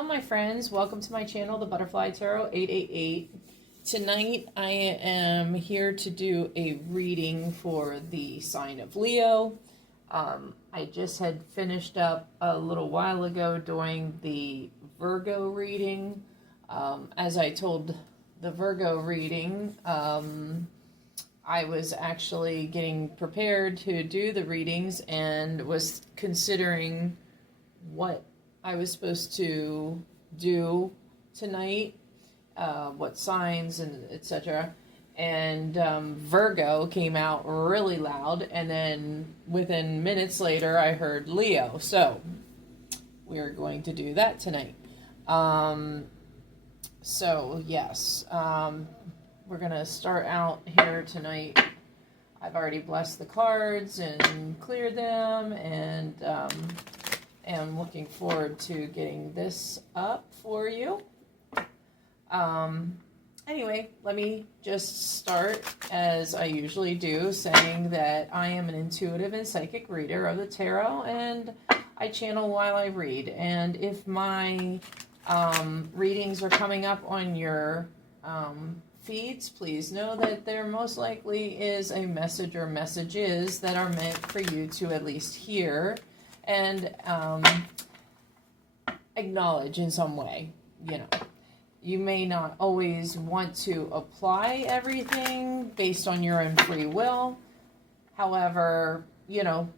Hello my friends, welcome to my channel, The Butterfly Tarot 888. Tonight I am here to do a reading for the sign of Leo. I just had finished up a little while ago doing the Virgo reading. As I told the Virgo reading, I was actually getting prepared to do the readings and was considering what I was supposed to do tonight, what signs and etc. And Virgo came out really loud, and then within minutes later I heard Leo. So we're going to do that tonight. So yes, we're going to start out here tonight. I've already blessed the cards and cleared them, and am looking forward to getting this up for you. Anyway, let me just start as I usually do, saying that I am an intuitive and psychic reader of the tarot, and I channel while I read. And if my readings are coming up on your feeds, please know that there most likely is a message or messages that are meant for you to at least hear and acknowledge in some way. You may not always want to apply everything based on your own free will. However, the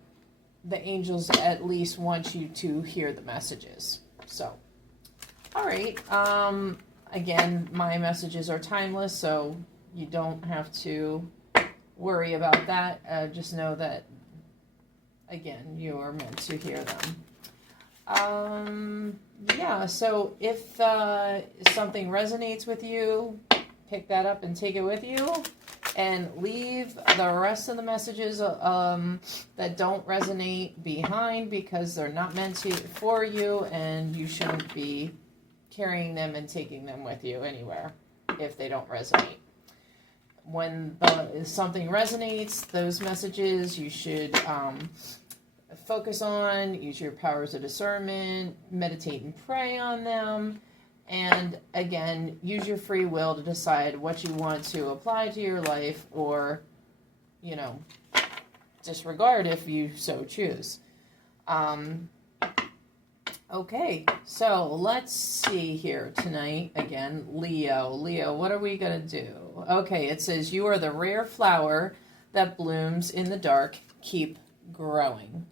angels at least want you to hear the messages. So, all right. Again, my messages are timeless, so you don't have to worry about that. Just know that, again, you are meant to hear them. Yeah, so if something resonates with you, pick that up and take it with you, and leave the rest of the messages that don't resonate behind, because they're not meant for you, and you shouldn't be carrying them and taking them with you anywhere if they don't resonate. When something resonates, those messages you should focus on, use your powers of discernment, meditate and pray on them, and again, use your free will to decide what you want to apply to your life, or, disregard if you so choose. Okay, so let's see here tonight. Again, Leo, what are we going to do? Okay, it says, you are the rare flower that blooms in the dark. Keep growing.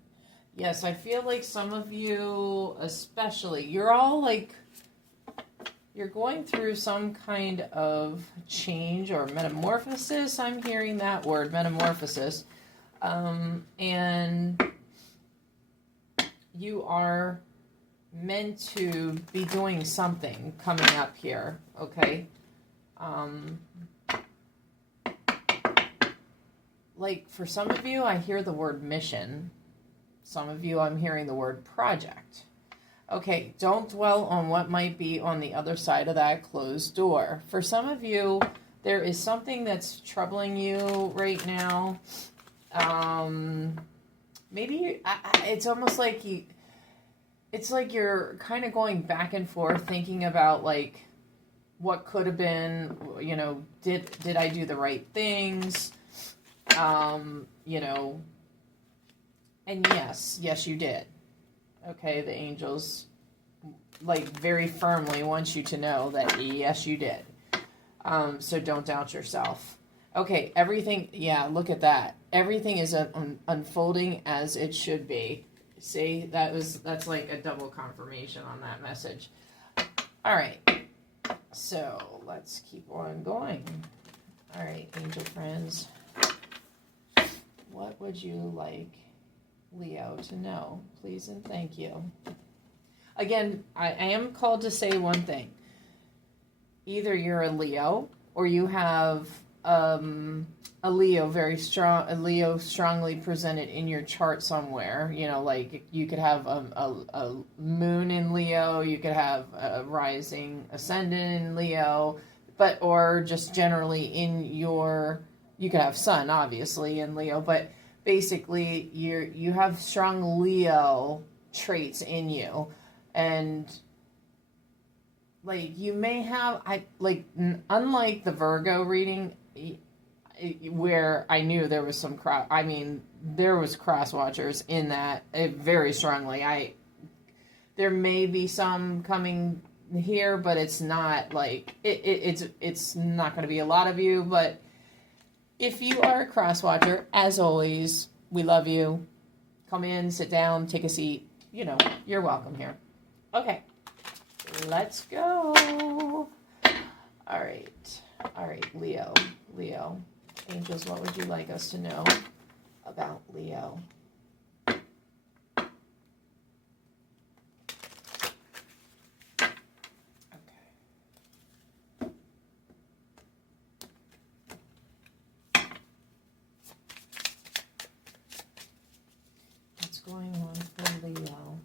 Yes, I feel like some of you, especially, you're all like, you're going through some kind of change or metamorphosis. I'm hearing that word, metamorphosis. And you are meant to be doing something coming up here, okay? Like for some of you, I hear the word mission. Some of you, I'm hearing the word project. Okay, don't dwell on what might be on the other side of that closed door. For some of you, there is something that's troubling you right now. Maybe it's almost like it's like you're kind of going back and forth thinking about like what could have been, did I do the right things? And yes, you did. Okay, the angels, like, very firmly want you to know that, yes, you did. So don't doubt yourself. Okay, everything, look at that. Everything is unfolding as it should be. See, that's like a double confirmation on that message. All right, so let's keep on going. All right, angel friends. What would you like Leo to know? Please and thank you. Again, I am called to say one thing. Either you're a Leo or you have a Leo strongly presented in your chart somewhere. Like you could have a moon in Leo, you could have a rising ascendant in Leo, or just generally you could have sun, obviously, in Leo, but basically you have strong Leo traits in you, and like you may have, unlike the Virgo reading, where I knew there was some there was cross watchers in that very strongly. There may be some coming here, but it's not like it's not going to be a lot of you. But if you are a cross watcher, as always, we love you. Come in, sit down, take a seat. You're welcome here. Okay, let's go. All right, Leo. Angels, what would you like us to know about Leo? Going on for Leo.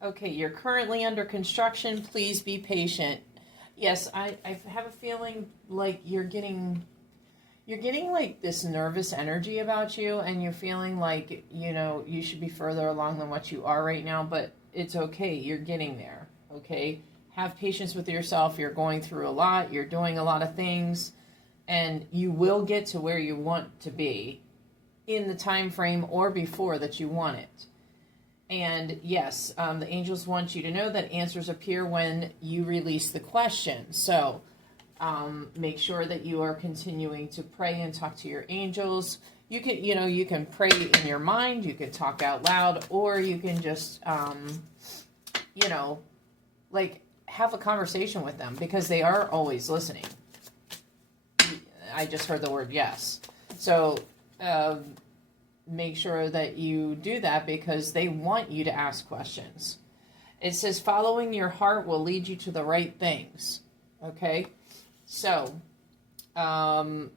Okay, you're currently under construction. Please be patient. Yes, I have a feeling like you're getting like this nervous energy about you, and you're feeling like, you should be further along than what you are right now, but it's okay. You're getting there, okay? Have patience with yourself. You're going through a lot. You're doing a lot of things, and you will get to where you want to be in the time frame or before that you want it. And yes, the angels want you to know that answers appear when you release the question. So make sure that you are continuing to pray and talk to your angels. You can pray in your mind, you can talk out loud, or you can just have a conversation with them, because they are always listening. I just heard the word yes. So make sure that you do that, because they want you to ask questions. It says following your heart will lead you to the right things. Okay? So, I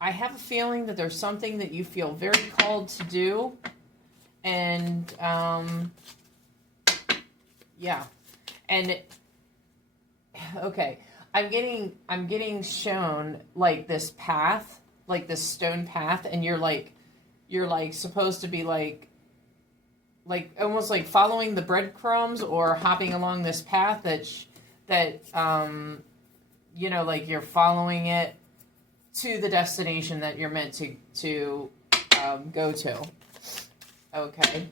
have a feeling that there's something that you feel very called to do. And, yeah. And, okay. I'm getting shown like this path, like this stone path, and you're supposed to be like almost like following the breadcrumbs or hopping along this path that you're following it to the destination that you're meant to go to. Okay,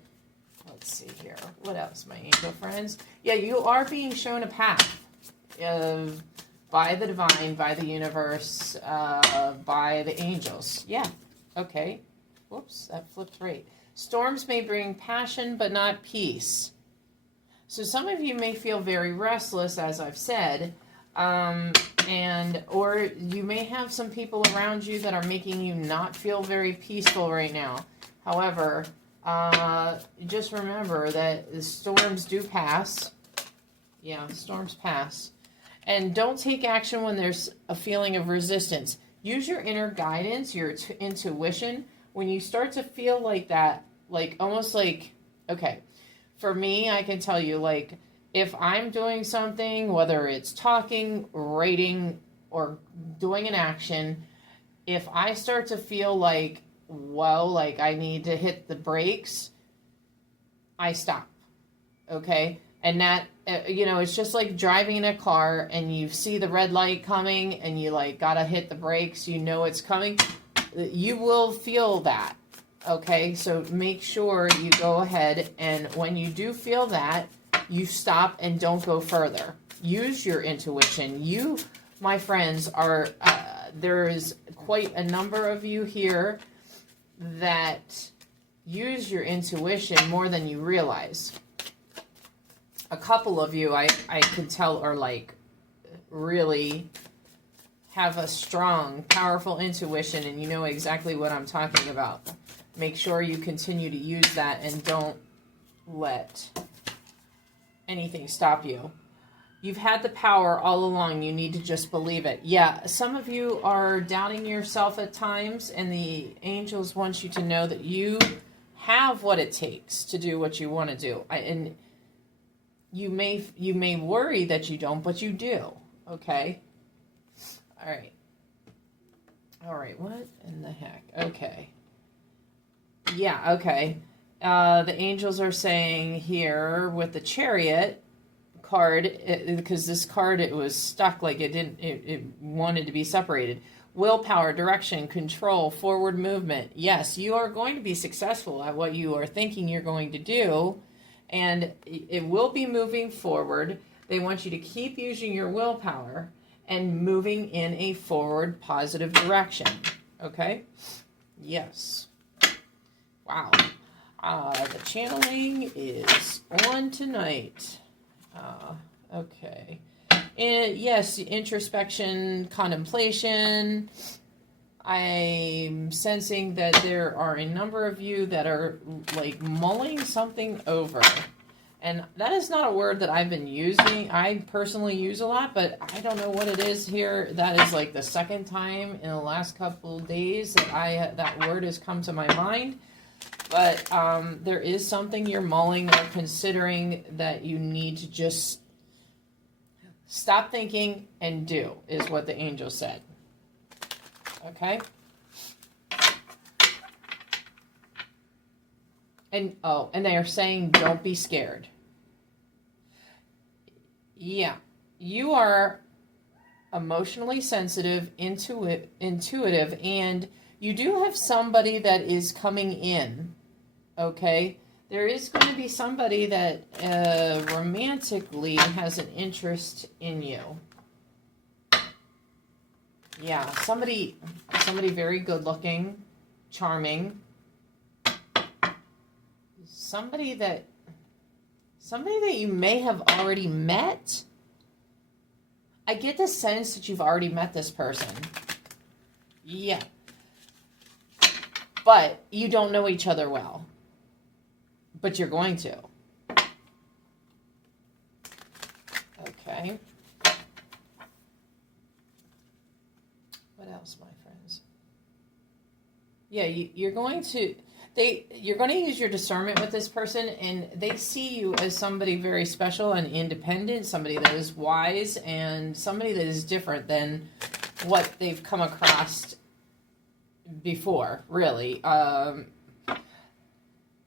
let's see here. What else, my angel friends? Yeah, you are being shown a path by the divine, by the universe, by the angels. Yeah, okay. Whoops, that flipped right. Storms may bring passion, but not peace. So some of you may feel very restless, as I've said, or you may have some people around you that are making you not feel very peaceful right now. However, just remember that the storms do pass. Yeah, storms pass. And don't take action when there's a feeling of resistance. Use your inner guidance, your intuition. When you start to feel like that, okay, for me, I can tell you, if I'm doing something, whether it's talking, writing, or doing an action, if I start to feel like I need to hit the brakes, I stop, okay? And that, it's just like driving in a car and you see the red light coming and you gotta hit the brakes, it's coming. You will feel that, okay? So make sure you go ahead, and when you do feel that, you stop and don't go further. Use your intuition. You, my friends, there is quite a number of you here that use your intuition more than you realize. A couple of you, I can tell, are really have a strong, powerful intuition, and you know exactly what I'm talking about. Make sure you continue to use that and don't let anything stop you. You've had the power all along. You need to just believe it. Yeah, some of you are doubting yourself at times, and the angels want you to know that you have what it takes to do what you want to do. And you may worry that you don't, but you do. Okay? All right, what in the heck? Okay. The angels are saying here with the Chariot card, because this card, it was stuck, like it wanted to be separated. Willpower, direction, control, forward movement. Yes, you are going to be successful at what you are thinking you're going to do, and it will be moving forward. They want you to keep using your willpower and moving in a forward positive direction. Okay? Yes. Wow. The channeling is on tonight. Okay. And yes, introspection, contemplation. I'm sensing that there are a number of you that are like mulling something over. And that is not a word that I've been using. I personally use a lot, but I don't know what it is here. That is like the second time in the last couple days that that word has come to my mind. But there is something you're mulling or considering that you need to just stop thinking and do, is what the angel said. Okay? And they are saying, don't be scared. Yeah, you are emotionally sensitive, intuitive, and you do have somebody that is coming in. Okay? There is going to be somebody that romantically has an interest in you. Yeah, somebody very good looking, charming. Somebody that you may have already met. I get the sense that you've already met this person. Yeah. But you don't know each other well. But you're going to. Okay. What else, my friends? Yeah, you're going to use your discernment with this person, and they see you as somebody very special and independent, somebody that is wise, and somebody that is different than what they've come across before, really.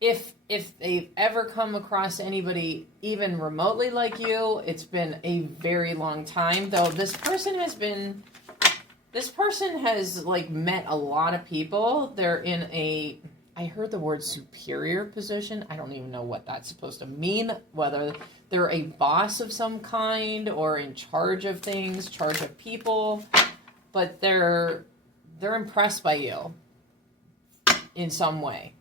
If they've ever come across anybody even remotely like you, it's been a very long time. Though this person has like met a lot of people. They're in I heard the word superior position. I don't even know what that's supposed to mean, whether they're a boss of some kind or in charge of things, charge of people, but they're impressed by you in some way.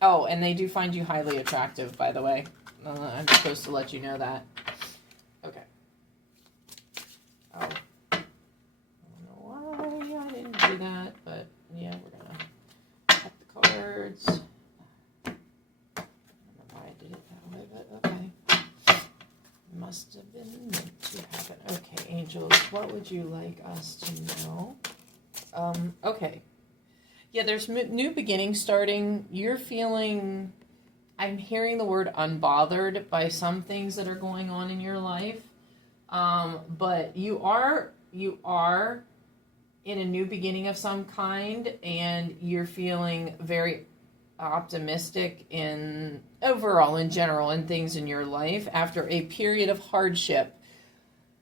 Oh, and they do find you highly attractive, by the way. I'm supposed to let you know that. Okay. Oh. I don't know why I didn't do that, but yeah, we're going to cut the cards. I don't know why I did it that way, but okay. Must have been meant to happen. Okay, angels, what would you like us to know? Okay. Yeah, there's new beginnings starting. You're feeling, I'm hearing the word unbothered by some things that are going on in your life. But you are in a new beginning of some kind, and you're feeling very optimistic in overall, in general, in things in your life after a period of hardship.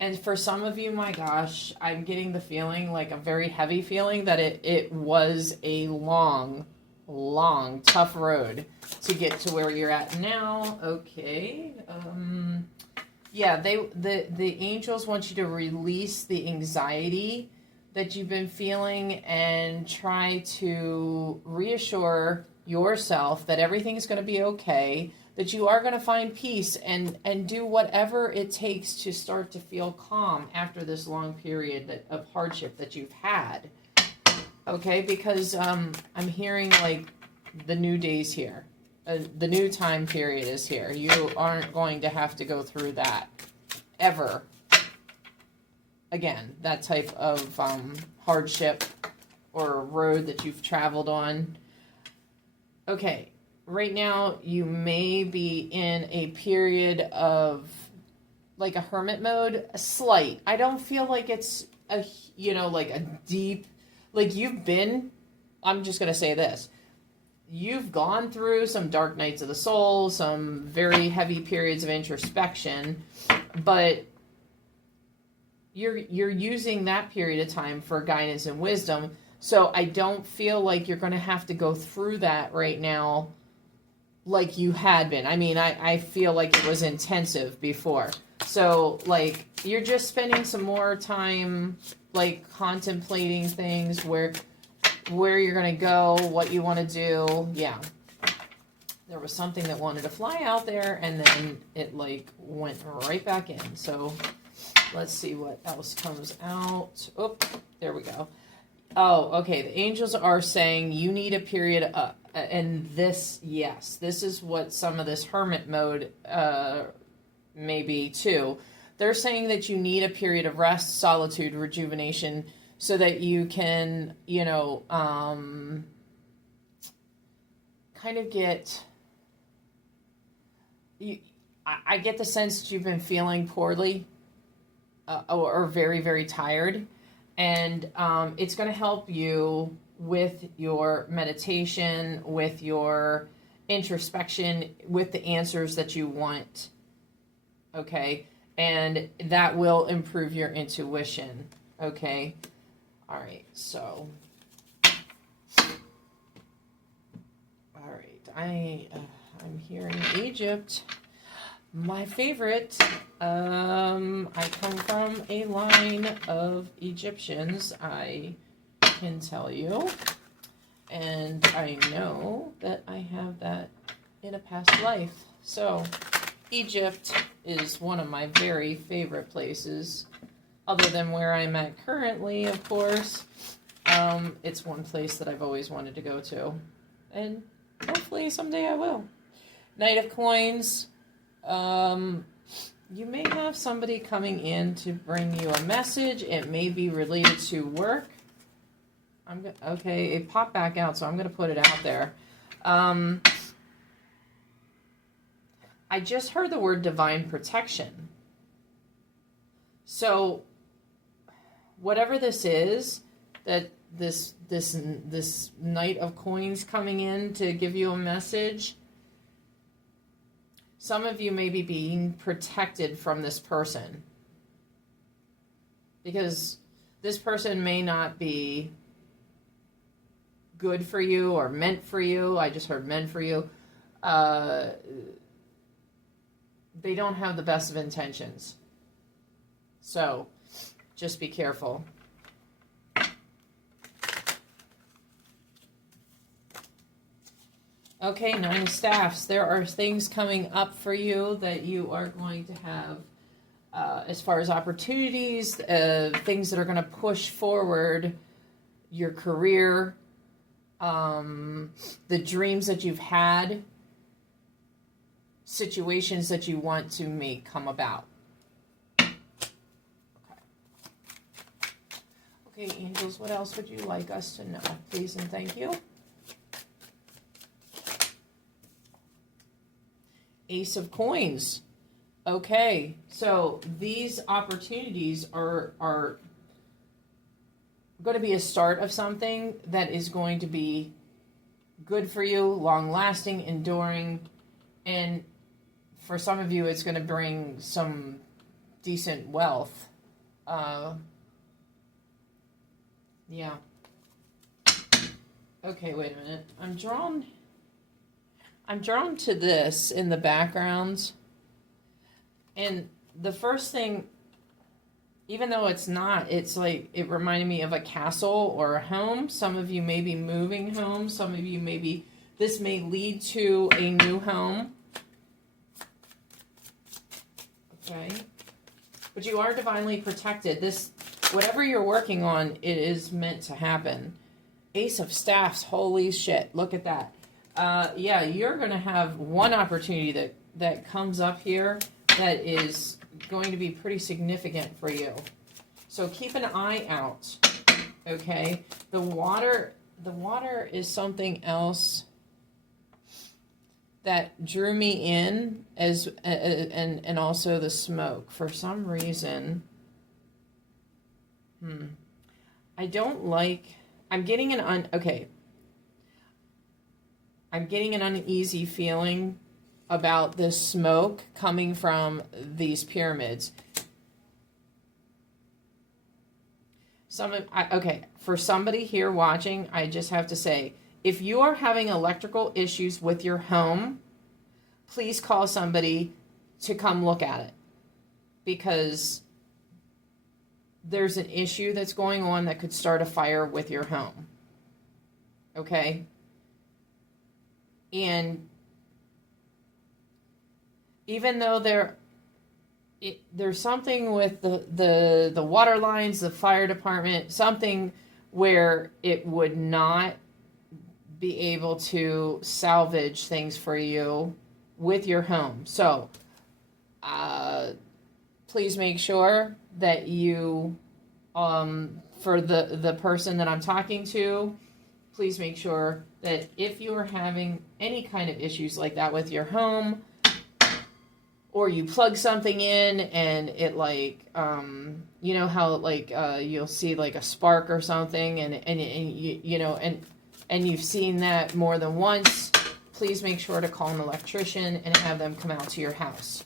And for some of you, my gosh, I'm getting the feeling, like a very heavy feeling, that it was a long, tough road to get to where you're at now. Okay. Yeah, the angels want you to release the anxiety that you've been feeling and try to reassure yourself that everything's going to be okay, that you are going to find peace and do whatever it takes to start to feel calm after this long period of hardship that you've had. Okay, because I'm hearing like the new day's here. The new time period is here. You aren't going to have to go through that ever again, that type of hardship or road that you've traveled on. Okay. Right now, you may be in a period of like a hermit mode, a slight. I don't feel like it's like a deep, like you've been, I'm just going to say this. you've gone through some dark nights of the soul, some very heavy periods of introspection, but you're using that period of time for guidance and wisdom. So I don't feel like you're going to have to go through that right now like you had been. I mean, I feel like it was intensive before. So, like, you're just spending some more time, like, contemplating things, where you're going to go, what you want to do. Yeah. There was something that wanted to fly out there, and then it, like, went right back in. So, let's see what else comes out. Oh, there we go. Oh, okay. The angels are saying you need a period of, and this, yes, this is what some of this hermit mode may be too. They're saying that you need a period of rest, solitude, rejuvenation, so that you can, you know, kind of get, I get the sense that you've been feeling poorly or very, very tired. And it's going to help you with your meditation, with your introspection, with the answers that you want. Okay? And that will improve your intuition. Okay? All right. So, all right. I'm hearing Egypt. My favorite. I come from a line of Egyptians, I can tell you. And I know that I have that in a past life. So, Egypt is one of my very favorite places. Other than where I'm at currently, of course. It's one place that I've always wanted to go to. And hopefully someday I will. Knight of Coins. You may have somebody coming in to bring you a message. It may be related to work. Okay, it popped back out, so I'm going to put it out there. I just heard the word divine protection. So, whatever this is, that this Knight of Coins coming in to give you a message, some of you may be being protected from this person. Because this person may not be good for you or meant for you. I just heard meant for you. They don't have the best of intentions. So, just be careful. Okay, 9 of Staffs. There are things coming up for you that you are going to have as far as opportunities, things that are going to push forward your career, the dreams that you've had, situations that you want to make come about. Okay, angels, what else would you like us to know? Please and thank you. Ace of Coins. Okay, so these opportunities are going to be a start of something that is going to be good for you, long-lasting, enduring, and for some of you, it's going to bring some decent wealth. Yeah. Okay, wait a minute. I'm drawn to this in the background. And the first thing, even though it's not, it's like, it reminded me of a castle or a home. Some of you may be moving home. Some of you this may lead to a new home. Okay. But you are divinely protected. Whatever you're working on, it is meant to happen. Ace of Staffs, holy shit. Look at that. Yeah, you're going to have one opportunity that comes up here that is going to be pretty significant for you. So keep an eye out, okay? The water is something else that drew me in, and also the smoke. For some reason, I don't like, I'm getting okay. I'm getting an uneasy feeling about this smoke coming from these pyramids. Okay, for somebody here watching, I just have to say, if you are having electrical issues with your home, please call somebody to come look at it, because there's an issue that's going on that could start a fire with your home. Okay? And even though there's something with the water lines, the fire department, something where it would not be able to salvage things for you with your home. So, please make sure that you, for the person that I'm talking to, please make sure that if you are having any kind of issues like that with your home, or you plug something in and it like, you know how like you'll see like a spark or something, and you know, and you've seen that more than once, please make sure to call an electrician and have them come out to your house.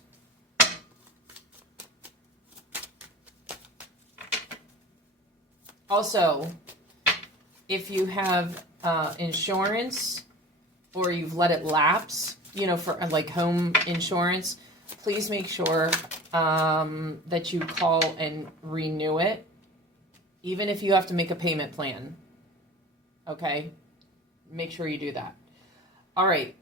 Also, if you have insurance or you've let it lapse, you know, for like home insurance, please make sure that you call and renew it, even if you have to make a payment plan. Okay? Make sure you do that. All right.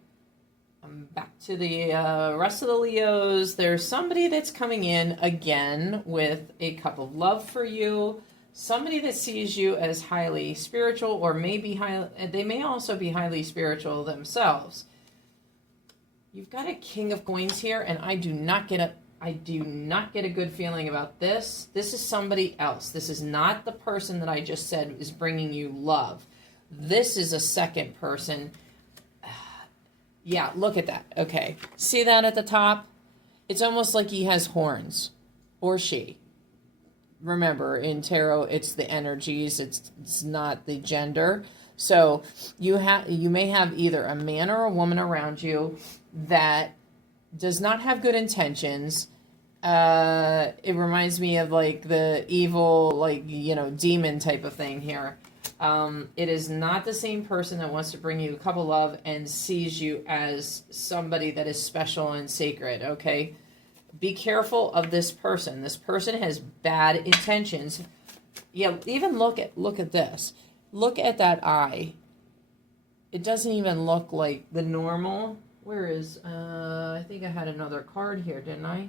Back to the rest of the Leos. There's somebody that's coming in again with a cup of love for you. Somebody that sees you as highly spiritual, or maybe they may also be highly spiritual themselves. You've got a King of Coins here, and I do not get a good feeling about this. This is somebody else. This is not the person that I just said is bringing you love. This is a second person. Yeah, look at that. Okay. See that at the top? It's almost like he has horns, or she. Remember, in tarot, it's the energies, it's not the gender. So you may have either a man or a woman around you that does not have good intentions. It reminds me of like the evil, like, you know, demon type of thing here. It is not the same person that wants to bring you a cup of love and sees you as somebody that is special and sacred, okay? Be careful of this person. This person has bad intentions. Yeah, even look at this. Look at that eye. It doesn't even look like the normal. Where is, I think I had another card here, didn't I?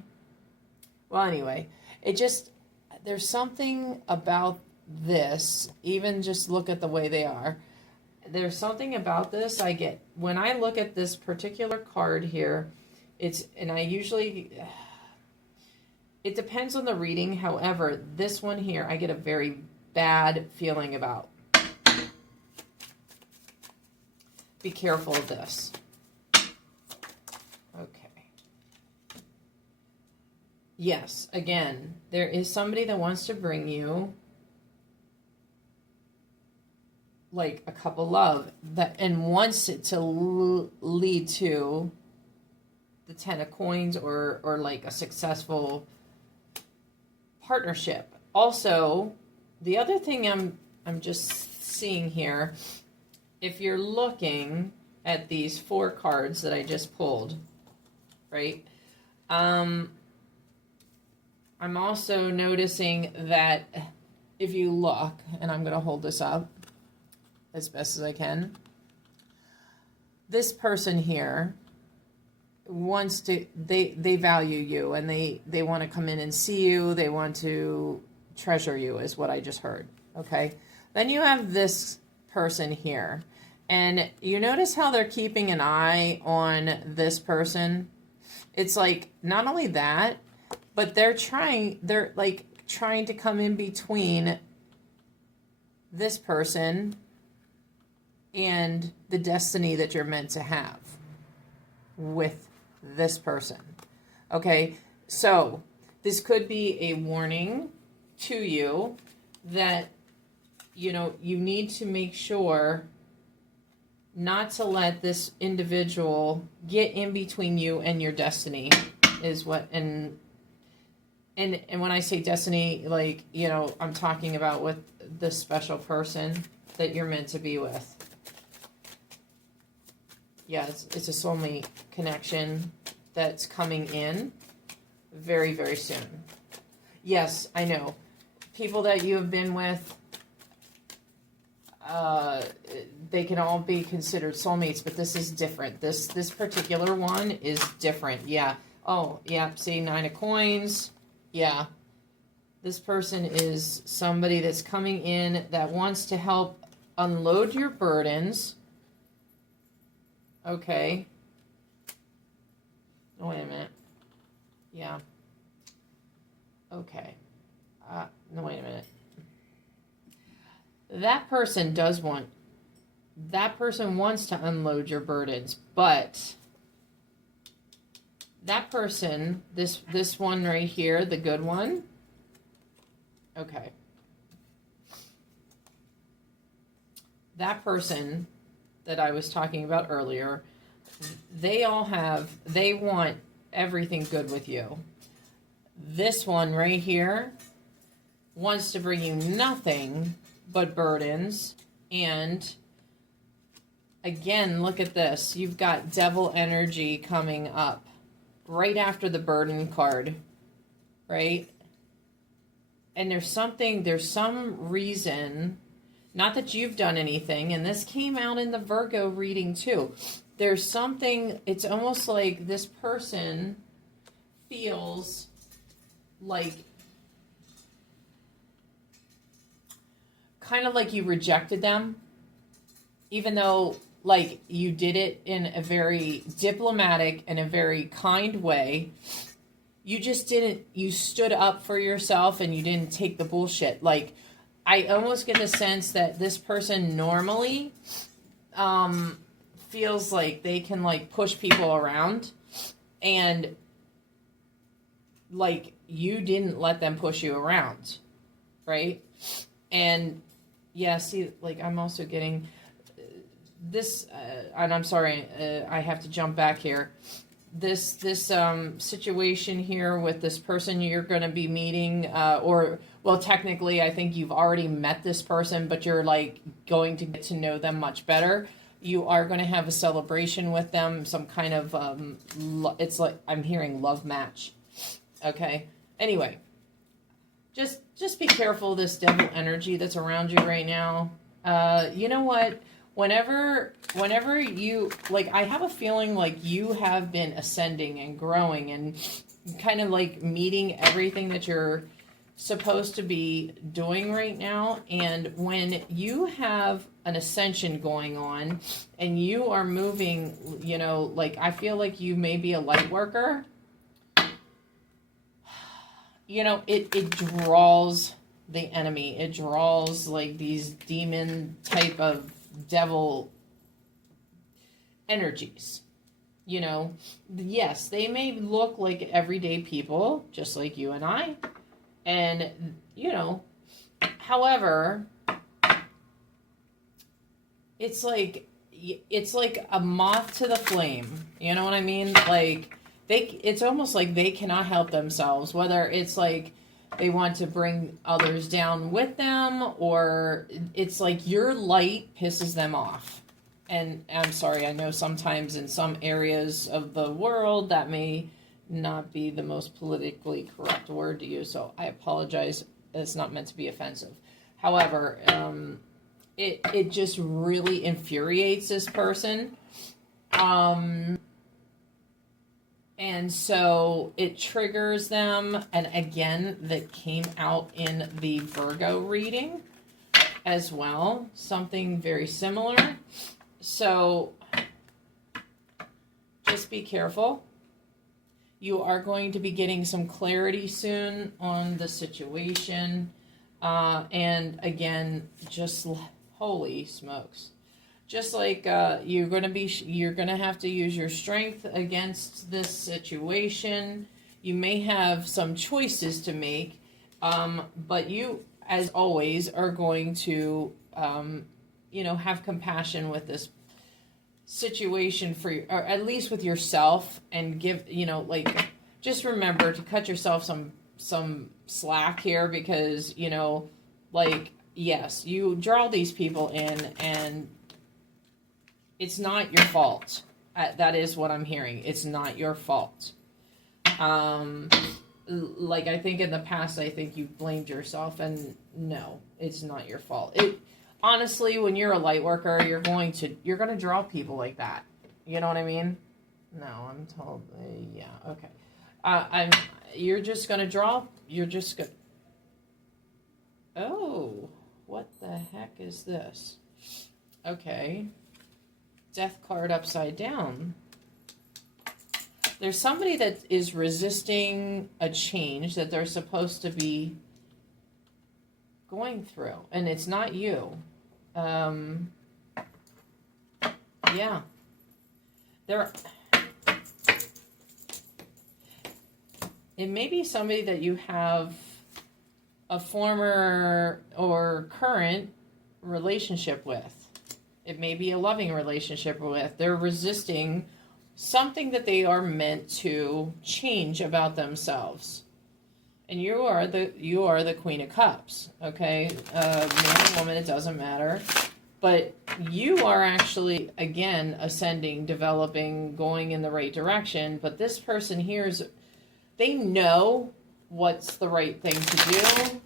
Well, anyway, there's something about this, even just look at the way they are. There's something about this I get, when I look at this particular card here, and I usually, it depends on the reading. However, this one here, I get a very bad feeling about. Be careful of this. Okay. Yes, again, there is somebody that wants to bring you like a cup of love and wants it to lead to the Ten of Coins or like a successful partnership. Also, the other thing I'm just seeing here, if you're looking at these 4 cards that I just pulled, right? I'm also noticing that if you look, and I'm going to hold this up as best as I can, this person here wants to, they value you, and they want to come in and see you. They want to treasure you, is what I just heard. Okay. Then you have this person here, and you notice how they're keeping an eye on this person. It's like, not only that, but they're like trying to come in between this person and the destiny that you're meant to have with this person. Okay, so this could be a warning to you that, you know, you need to make sure not to let this individual get in between you and your destiny is what, and when I say destiny, like, you know, I'm talking about with this special person that you're meant to be with. Yeah, it's a soulmate connection that's coming in very, very soon. Yes, I know. People that you have been with, they can all be considered soulmates, but this is different. This particular one is different. Yeah. Oh, yeah. See, 9 of coins. Yeah. This person is somebody that's coming in that wants to help unload your burdens. Okay. Oh, wait a minute. Yeah. Okay. No, wait a minute. That person wants to unload your burdens, but that person, this one right here, the good one. Okay. That person that I was talking about earlier, they want everything good with you. This one right here wants to bring you nothing but burdens. And again, look at this. You've got devil energy coming up right after the burden card, right? And there's some reason, not that you've done anything, and this came out in the Virgo reading too. There's something, it's almost like this person feels like, kind of like you rejected them, even though, like, you did it in a very diplomatic and a very kind way. You just you stood up for yourself and you didn't take the bullshit. Like, I almost get the sense that this person normally feels like they can, like, push people around, and, like, you didn't let them push you around, right? And yeah, see, like, I'm also getting this, and I'm sorry, I have to jump back here. This situation here with this person you're going to be meeting, or, well, technically, I think you've already met this person, but you're, like, going to get to know them much better. You are going to have a celebration with them, some kind of, it's like, I'm hearing love match. Okay. Anyway, just be careful of this devil energy that's around you right now. You know what? Whenever you, like, I have a feeling like you have been ascending and growing and kind of like meeting everything that you're supposed to be doing right now. And when you have an ascension going on and you are moving, you know, like, I feel like you may be a light worker. You know, it draws the enemy. It draws, like, these demon type of devil energies. You know, yes, they may look like everyday people, just like you and I. And, you know, however, it's like a moth to the flame. You know what I mean? Like, it's almost like they cannot help themselves, whether it's like they want to bring others down with them, or it's like your light pisses them off. And I'm sorry, I know sometimes in some areas of the world that may not be the most politically correct word to use, so I apologize. It's not meant to be offensive. However, it just really infuriates this person. And so it triggers them. And again, that came out in the Virgo reading as well. Something very similar. So just be careful. You are going to be getting some clarity soon on the situation. And again, just holy smokes. Just like you're going to have to use your strength against this situation. You may have some choices to make, but you, as always, are going to, you know, have compassion with situation for you, or at least with yourself, and give, like, just remember to cut yourself some slack here, because, like, yes, you draw these people in, and it's not your fault. That is what I'm hearing. It's not your fault. Like, I think in the past, I think you blamed yourself, and no, it's not your fault. Honestly, when you're a light worker, you're going to draw people like that. You know what I mean? No, I'm told. Yeah, okay. You're just gonna draw. You're just gonna. Oh, what the heck is this? Okay. Death card upside down. There's somebody that is resisting a change that they're supposed to be going through, and it's not you. Yeah. It may be somebody that you have a former or current relationship with. It may be a loving relationship with. They're resisting something that they are meant to change about themselves. And you are the Queen of Cups, okay? Man or woman, it doesn't matter. But you are actually, again, ascending, developing, going in the right direction. But this person here they know what's the right thing to do.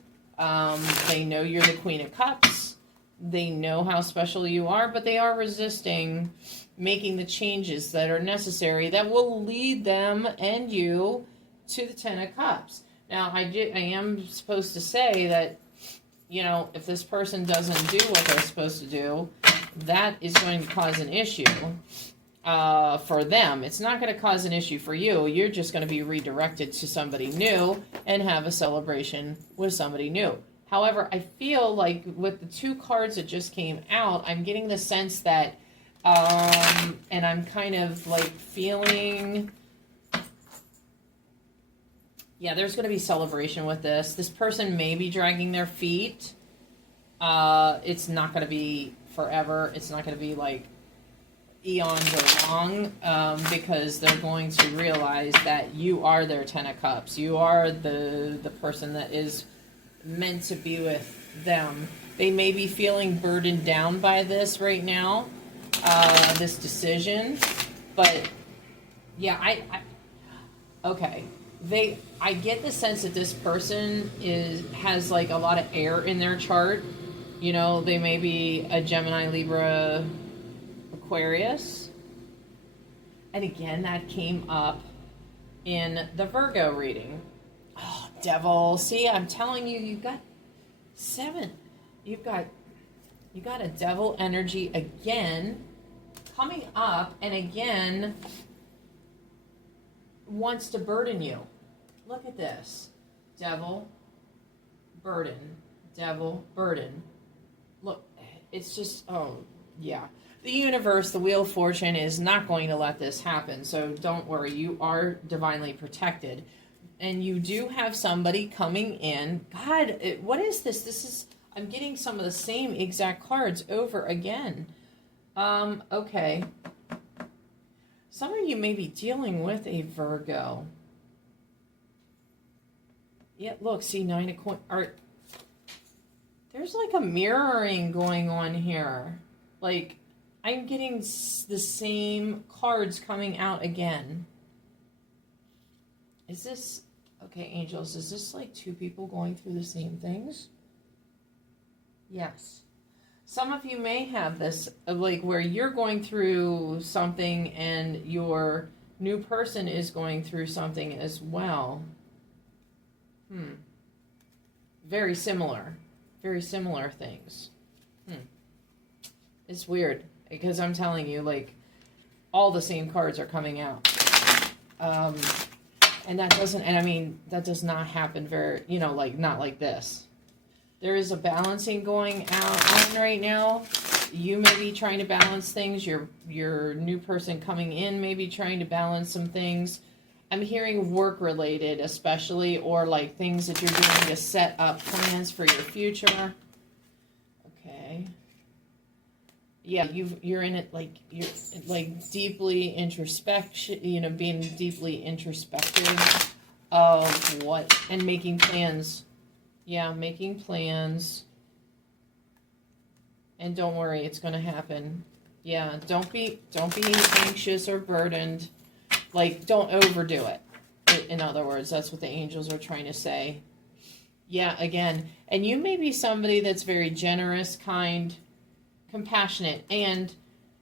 They know you're the Queen of Cups. They know how special you are, but they are resisting making the changes that are necessary that will lead them and you to the Ten of Cups. Now, I am supposed to say that, if this person doesn't do what they're supposed to do, that is going to cause an issue for them. It's not going to cause an issue for you. You're just going to be redirected to somebody new and have a celebration with somebody new. However, I feel like with the two cards that just came out, I'm getting the sense that, and I'm kind of like feeling, yeah, there's going to be celebration with this. This person may be dragging their feet. It's not going to be forever. It's not going to be like eons or long, because they're going to realize that you are their Ten of Cups. You are the person that is meant to be with them. They may be feeling burdened down by this right now, this decision, but yeah, okay. I get the sense that this person has like a lot of air in their chart. They may be a Gemini, Libra, Aquarius. And again, that came up in the Virgo reading. Oh, devil. See, I'm telling you, you've got 7. You've got a devil energy again coming up, and again wants to burden you. Look at this. Devil, burden. Devil, burden. Look, it's just, oh, yeah. The universe, the Wheel of Fortune, is not going to let this happen, so don't worry. You are divinely protected. And you do have somebody coming in. God, what is this? I'm getting some of the same exact cards over again. Okay. Some of you may be dealing with a Virgo. Yeah, look, see, 9 of Coins. There's like a mirroring going on here. Like, I'm getting the same cards coming out again. Is this... Okay, angels, is this like 2 people going through the same things? Yes. Some of you may have this, like, where you're going through something and your new person is going through something as well. Very similar. Very similar things. It's weird, because I'm telling you, like, all the same cards are coming out. And that does not happen very, not like this. There is a balancing going on right now. You may be trying to balance things. Your new person coming in may be trying to balance some things. I'm hearing work related, especially, or like things that you're doing to set up plans for your future. Okay. yeah, you're in it, like, you're like deeply introspection, being deeply introspective of what, and making plans. Yeah, making plans. And don't worry, it's going to happen. Yeah, don't be anxious or burdened. Like, don't overdo it. In other words, that's what the angels are trying to say. Yeah, again, and you may be somebody that's very generous, kind, compassionate, and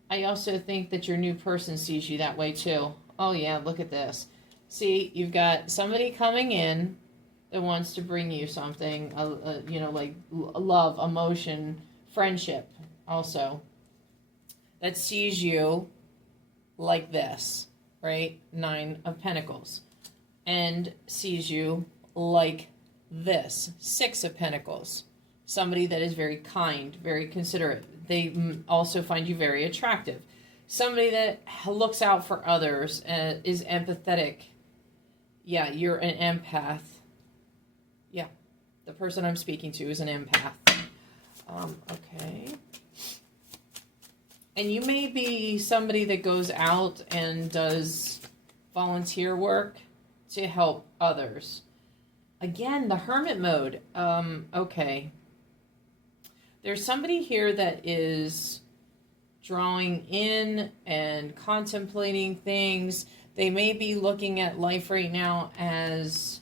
I also think that your new person sees you that way too. Oh yeah, look at this. See, you've got somebody coming in that wants to bring you something, like love, emotion, friendship, also, that sees you like this, right? 9 of Pentacles. And sees you like this, 6 of Pentacles. Somebody that is very kind, very considerate. They also find you very attractive. Somebody that looks out for others, is empathetic. Yeah, you're an empath. Yeah, the person I'm speaking to is an empath. Okay. And you may be somebody that goes out and does volunteer work to help others. Again, the hermit mode. Okay. There's somebody here that is drawing in and contemplating things. They may be looking at life right now as,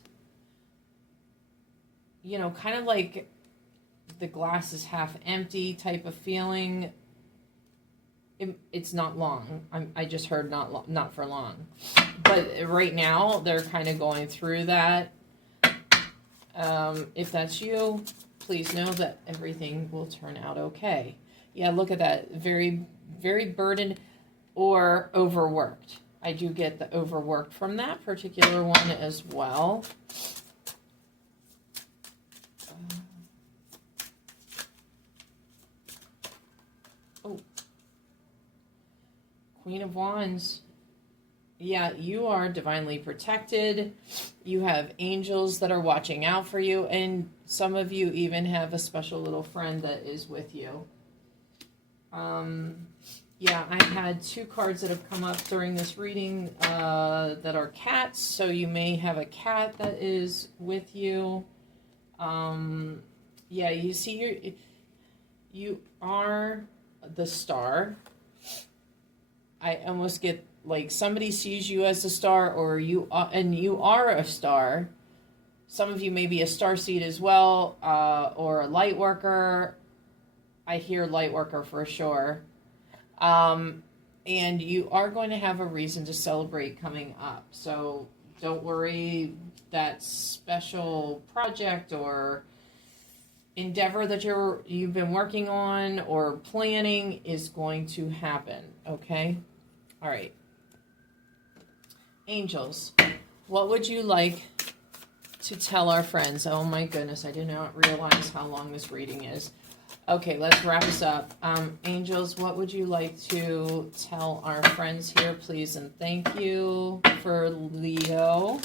kind of like the glass is half empty type of feeling. It's not long. I just heard not for long. But right now, they're kind of going through that. If that's you, please know that everything will turn out okay. Yeah, look at that. Very, very burdened or overworked. I do get the overworked from that particular one as well. Queen of Wands. Yeah, you are divinely protected. You have angels that are watching out for you, and some of you even have a special little friend that is with you. Yeah, I had 2 cards that have come up during this reading that are cats, so you may have a cat that is with you. Yeah, you see, you are the star. I almost get like somebody sees you as a star, or you are a star. Some of you may be a starseed as well, or a light worker. I hear light worker for sure. And you are going to have a reason to celebrate coming up. So don't worry, that special project or endeavor that you've been working on or planning is going to happen, okay? All right. Angels, what would you like to tell our friends? Oh my goodness, I did not realize how long this reading is. Okay, let's wrap this up. Angels, what would you like to tell our friends here, please? And thank you for Leo.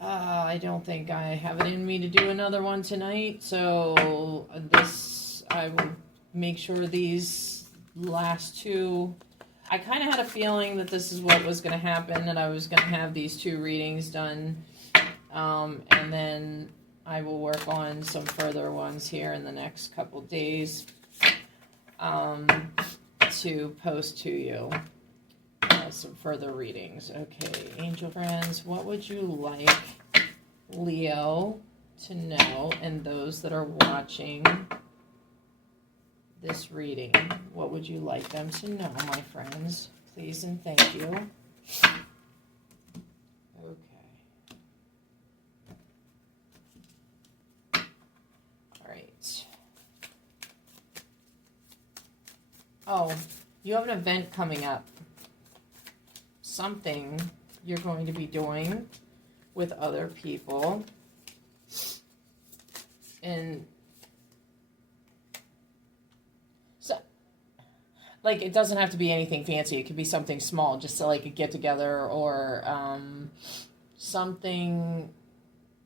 I don't think I have it in me to do another one tonight, so I will make sure these last 2... I kind of had a feeling that this is what was going to happen, that I was going to have these 2 readings done, and then I will work on some further ones here in the next couple days to post to you some further readings. Okay, angel friends, what would you like Leo to know, and those that are watching this reading, what would you like them to know, my friends? Please and thank you. Okay. All right. Oh, you have an event coming up. Something you're going to be doing with other people. And like, it doesn't have to be anything fancy. It could be something small, just to, like, a get-together, or something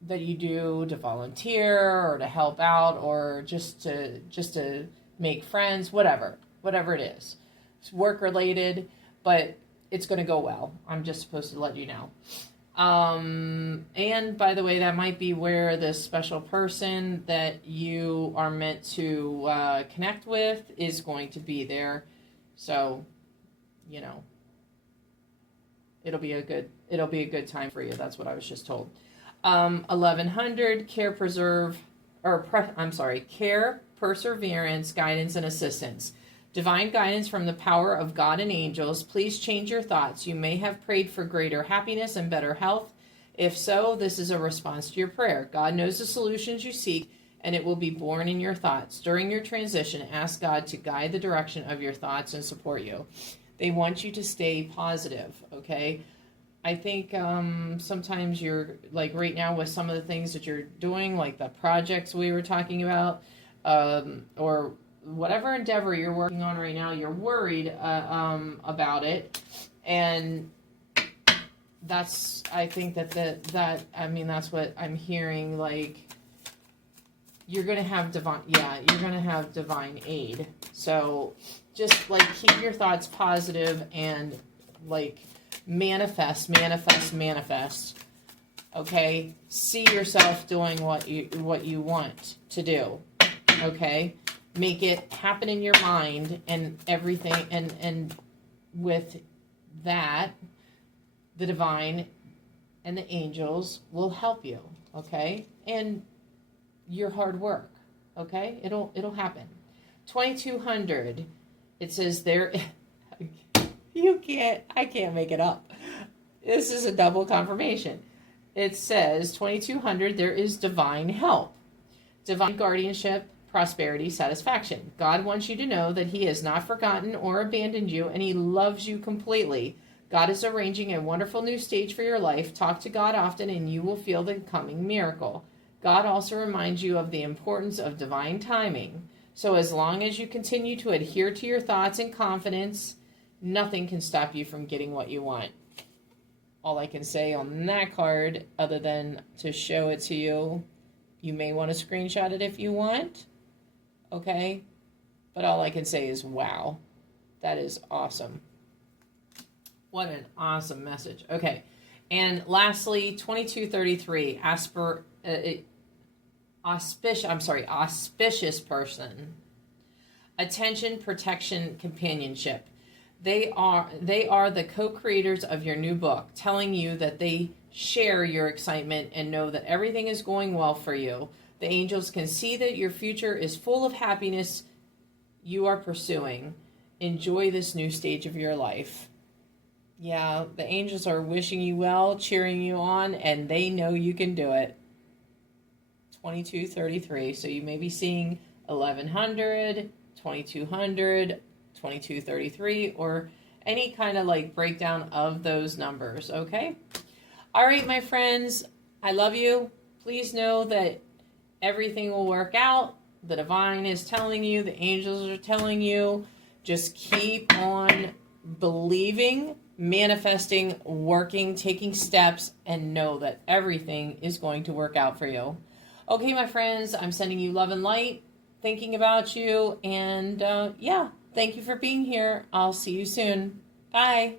that you do to volunteer or to help out, or just to make friends, whatever it is. It's work related, but it's going to go well. I'm just supposed to let you know. And by the way, that might be where this special person that you are meant to connect with is going to be there. So, you know, it'll be a good time for you. That's what I was just told. 1100 care, perseverance, guidance, and assistance. Divine guidance from the power of God and angels. Please change your thoughts. You may have prayed for greater happiness and better health. If so, this is a response to your prayer. God knows the solutions you seek, and it will be born in your thoughts. During your transition, ask God to guide the direction of your thoughts and support you. They want you to stay positive, okay? I think sometimes you're, like right now with some of the things that you're doing, like the projects we were talking about, or whatever endeavor you're working on right now, you're worried about it, and I think that's what I'm hearing. Like you're gonna have divine aid. So just like keep your thoughts positive and like manifest. Okay, see yourself doing what you want to do. Okay. Make it happen in your mind and everything, and with that, the divine and the angels will help you, okay? And your hard work, okay? It'll happen. 2200, it says there, I can't make it up. This is a double confirmation. It says 2200, there is divine help, divine guardianship, prosperity, satisfaction. God wants you to know that He has not forgotten or abandoned you, and He loves you completely. God is arranging a wonderful new stage for your life. Talk to God often, and you will feel the coming miracle. God also reminds you of the importance of divine timing. So as long as you continue to adhere to your thoughts and confidence, nothing can stop you from getting what you want. All I can say on that card, other than to show it to you, you may want to screenshot it if you want. Okay, but all I can say is, wow, that is awesome. What an awesome message. Okay, and lastly, 2233, auspicious person. Attention, protection, companionship. They are the co-creators of your new book, telling you that they share your excitement and know that everything is going well for you. The angels can see that your future is full of happiness you are pursuing. Enjoy this new stage of your life. Yeah, the angels are wishing you well, cheering you on, and they know you can do it. 2233. So you may be seeing 1100, 2200, 2233, or any kind of like breakdown of those numbers, okay? All right, my friends, I love you. Please know that everything will work out. The divine is telling you, the angels are telling you. Just keep on believing, manifesting, working, taking steps, and know that everything is going to work out for you. Okay, my friends, I'm sending you love and light, thinking about you, and thank you for being here. I'll see you soon. Bye.